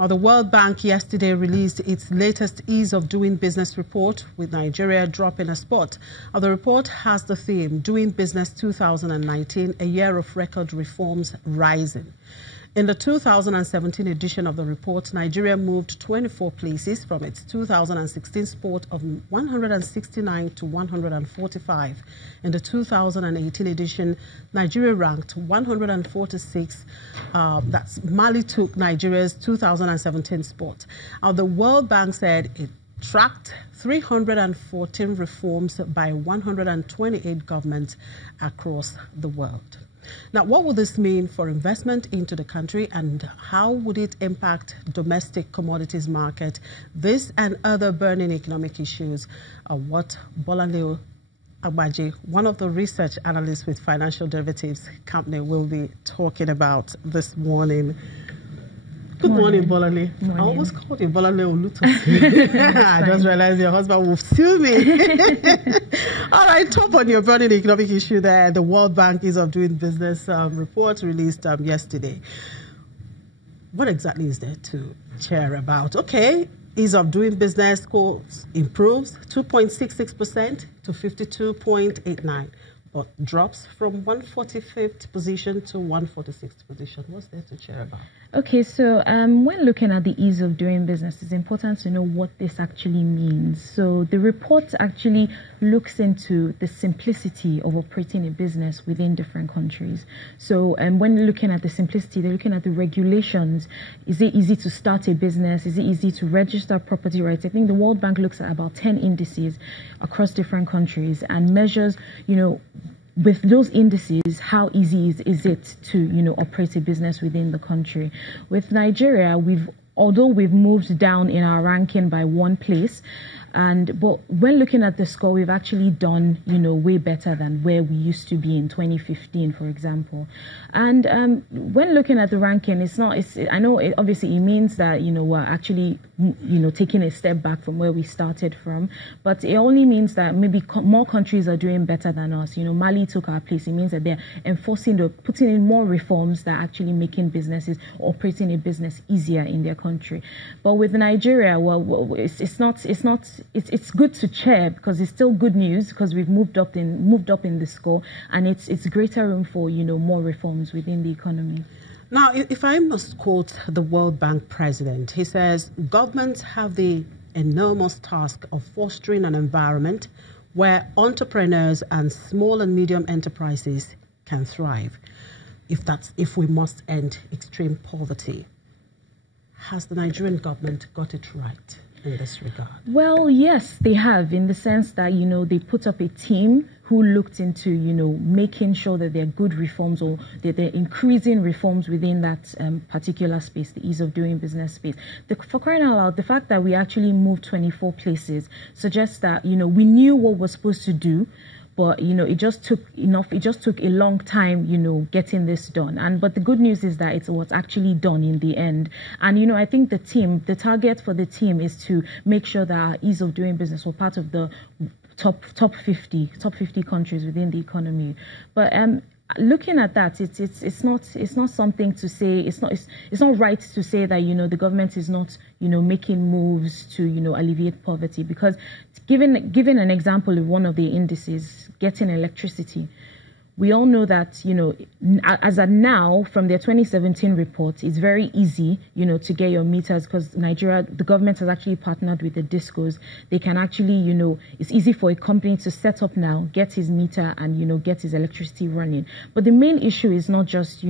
Now, the World Bank yesterday released its latest Ease of Doing Business report, with Nigeria dropping a spot. Now, the report has the theme, Doing Business 2019, a year of record reforms rising. In the 2017 edition of the report, Nigeria moved 24 places from its 2016 spot of 169 to 145. In the 2018 edition, Nigeria ranked 146. Mali took Nigeria's 2017 spot. Now, the World Bank said it tracked 314 reforms by 128 governments across the world. Now, what would this mean for investment into the country, and how would it impact domestic commodities market? This and other burning economic issues are what Bolanle Agbaje, one of the research analysts with Financial Derivatives Company, will be talking about this morning. Good morning, Bolanle. I almost called you Bolanle Olutosi. I just realized your husband will sue me. All right, top on your burning economic issue there, the World Bank Ease of Doing Business report released yesterday. What exactly is there to cheer about? Okay, Ease of Doing Business scores improves 2.66% to 52.89%. But drops from 145th position to 146th position. What's there to cheer about? Okay, so when looking at the ease of doing business, it's important to know what this actually means. So the report actually looks into the simplicity of operating a business within different countries. So when looking at the simplicity, they're looking at the regulations. Is it easy to start a business? Is it easy to register property rights? I think the World Bank looks at about 10 indices across different countries and measures, with those indices, how easy is it to, operate a business within the country. With Nigeria, although we've moved down in our ranking by 1 place, but when looking at the score, we've actually done, way better than where we used to be in 2015, for example. And when looking at the ranking, I know obviously it means that, we're actually, taking a step back from where we started from, but it only means that maybe more countries are doing better than us. Mali took our place. It means that they're putting in more reforms that are actually making businesses, operating a business easier in their country. But with Nigeria, it's good to cheer, because it's still good news, because we've moved up in the score, and it's greater room for more reforms within the economy. Now, if I must quote the World Bank president, he says governments have the enormous task of fostering an environment where entrepreneurs and small and medium enterprises can thrive. If we must end extreme poverty, has the Nigerian government got it right in this regard? Well, yes, they have, in the sense that, they put up a team who looked into, making sure that there are good reforms, or that they're increasing reforms within that particular space, the ease of doing business space. For crying out loud, the fact that we actually moved 24 places suggests that, we knew what we're supposed to do, but, it just took a long time, getting this done. But the good news is that it's what's actually done in the end. And, I think the target for the team is to make sure that our ease of doing business were part of the top 50 countries within the economy. But looking at that, it's not something to say. It's not right to say that the government is not making moves to alleviate poverty, because given an example of one of the indices, getting electricity, we all know that as of now, from their 2017 report, it's very easy to get your meters, because Nigeria, the government has actually partnered with the discos. They can actually it's easy for a company to set up now, get his meter, and get his electricity running. But the main issue is not just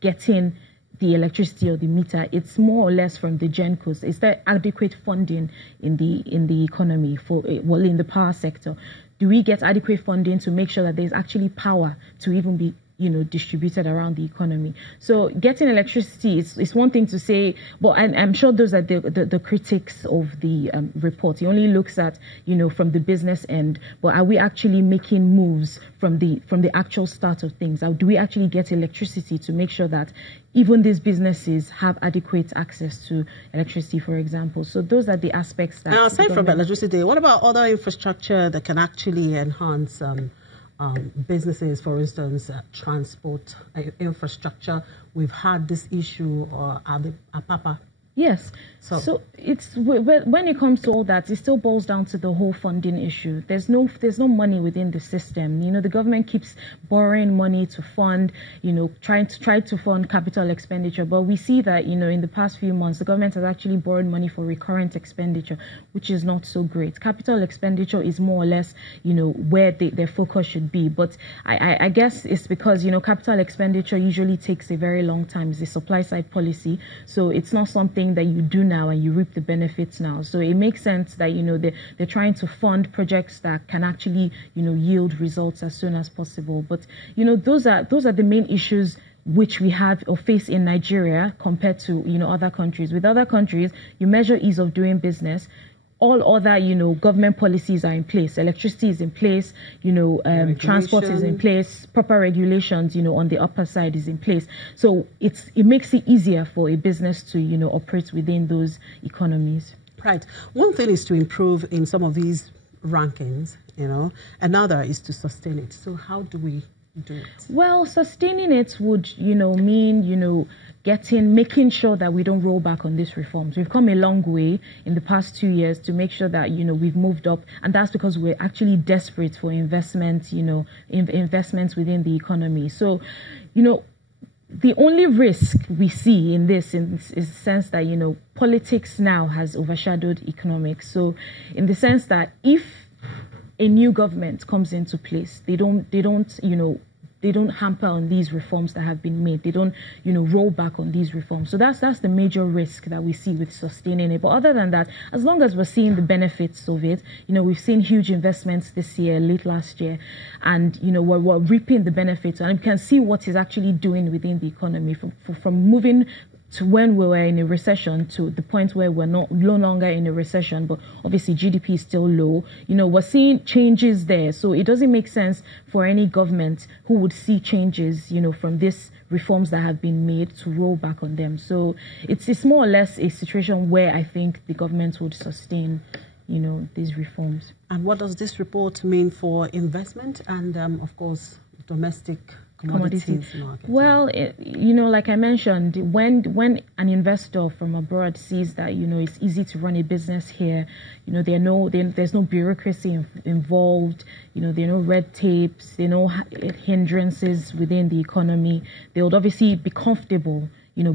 getting the electricity or the meter. It's more or less from the gencos. Is there adequate funding in the economy in the power sector? Do we get adequate funding to make sure that there's actually power to even be distributed around the economy? So getting electricity is one thing to say, but I'm sure those are the critics of the report. He only looks at from the business end, but are we actually making moves from the actual start of things? Do we actually get electricity to make sure that even these businesses have adequate access to electricity, for example? So those are the aspects that... Now, aside from electricity, what about other infrastructure that can actually enhance businesses, for instance, transport infrastructure? We've had this issue at Apapa Yes. So it's when it comes to all that, it still boils down to the whole funding issue. There's no money within the system. The government keeps borrowing money to fund, try to fund capital expenditure. But we see that, in the past few months, the government has actually borrowed money for recurrent expenditure, which is not so great. Capital expenditure is more or less, where their focus should be. But I guess it's because, capital expenditure usually takes a very long time. It's a supply side policy. So it's not something that you do now and you reap the benefits now. So it makes sense that they're trying to fund projects that can actually yield results as soon as possible. But those are the main issues which we have or face in Nigeria compared to other countries. With other countries, you measure ease of doing business. All other, government policies are in place. Electricity is in place, transport is in place, proper regulations, on the upper side is in place. So it makes it easier for a business to, operate within those economies. Right. One thing is to improve in some of these rankings, another is to sustain it. So how do we do it? Well, sustaining it would, mean, making sure that we don't roll back on these reforms. We've come a long way in the past 2 years to make sure that, we've moved up. And that's because we're actually desperate for investment, investments within the economy. So, the only risk we see in this is the sense that, politics now has overshadowed economics. So in the sense that if a new government comes into place, they don't hamper on these reforms that have been made. They don't, roll back on these reforms. So that's the major risk that we see with sustaining it. But other than that, as long as we're seeing the benefits of it, we've seen huge investments this year, late last year, and, we're reaping the benefits. And we can see what it's actually doing within the economy from moving to when we were in a recession to the point where we're no longer in a recession, but obviously GDP is still low. We're seeing changes there. So it doesn't make sense for any government who would see changes, from these reforms that have been made to roll back on them. So it's more or less a situation where I think the government would sustain, these reforms. And what does this report mean for investment and, of course, domestic commodities market? Well, like I mentioned, when an investor from abroad sees that, it's easy to run a business here, there's no bureaucracy involved, there are no red tapes, there are no hindrances within the economy, they would obviously be comfortable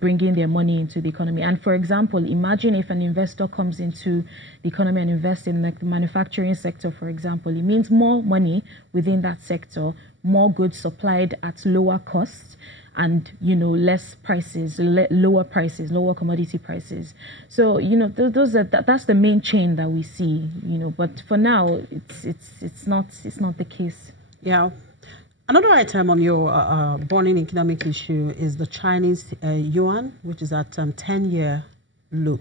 bringing their money into the economy. And for example, imagine if an investor comes into the economy and invests in like the manufacturing sector, for example, it means more money within that sector, more goods supplied at lower costs, and less prices, lower commodity prices. So that's the main chain that we see. But for now, it's not the case. Yeah. Another item on your burning economic issue is the Chinese yuan, which is at 10-year low.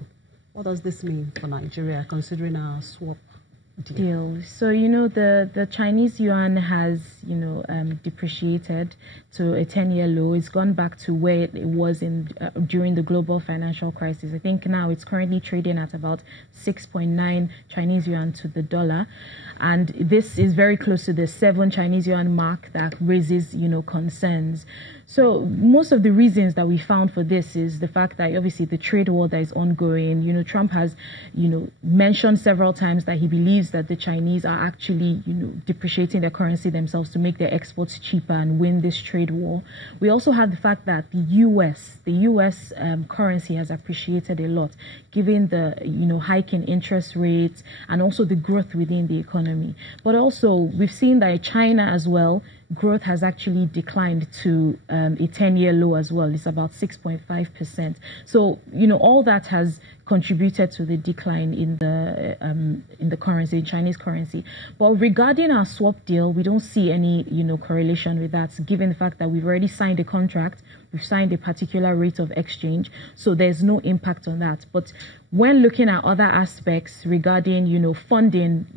What does this mean for Nigeria, considering our swap deal? So, the Chinese yuan has, depreciated to a 10-year low. It's gone back to where it was during the global financial crisis. I think now it's currently trading at about 6.9 Chinese yuan to the dollar. And this is very close to the 7 Chinese yuan mark that raises, concerns. So most of the reasons that we found for this is the fact that obviously the trade war that is ongoing, Trump has, mentioned several times that he believes that the Chinese are actually, depreciating their currency themselves to make their exports cheaper and win this trade war. We also have the fact that the U.S. Currency has appreciated a lot, given the, hike in interest rates and also the growth within the economy. But also we've seen that China as well, growth has actually declined to a 10-year low as well. It's about 6.5%. So, all that has contributed to the decline in the currency, Chinese currency. But regarding our swap deal, we don't see any, correlation with that, given the fact that we've already signed a contract, we've signed a particular rate of exchange, so there's no impact on that. But when looking at other aspects regarding, funding,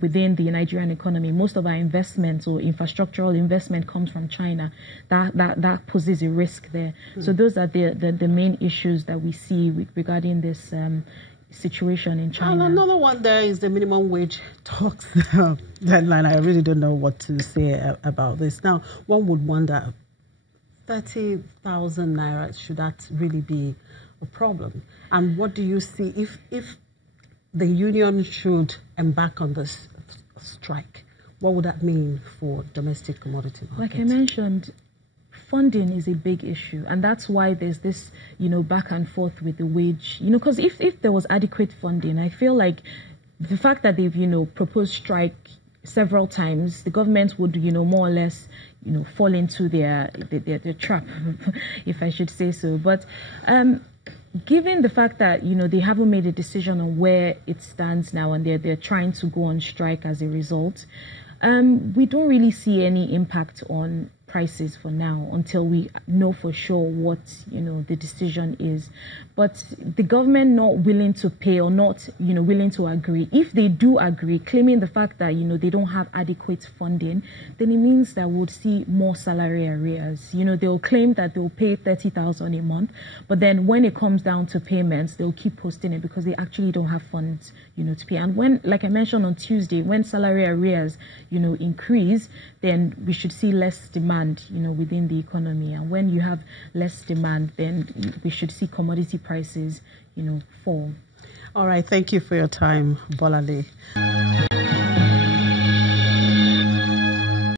within the Nigerian economy, most of our investments or infrastructural investment comes from China. That poses a risk there. So those are the main issues that we see regarding this situation in China. And another one there is the minimum wage talks deadline. I really don't know what to say about this. Now, one would wonder, 30,000 naira, should that really be a problem? And what do you see if the union should embark on this strike? What would that mean for domestic commodity markets? Like I mentioned, funding is a big issue, and that's why there's this, back and forth with the wage, because if there was adequate funding, I feel like the fact that they've, proposed strike several times, the government would, more or less, fall into their trap, if I should say so. But given the fact that, they haven't made a decision on where it stands now, and they're trying to go on strike as a result, we don't really see any impact on prices for now until we know for sure what the decision is. But the government not willing to pay or not willing to agree, if they do agree, claiming the fact that they don't have adequate funding, then it means that we'll see more salary arrears. They'll claim that they'll pay 30,000 a month, but then when it comes down to payments, they'll keep posting it because they actually don't have funds to pay. And when, like I mentioned on Tuesday, when salary arrears increase, then we should see less demand within the economy. And when you have less demand, then we should see commodity prices fall. All right, thank you for your time, Bolale.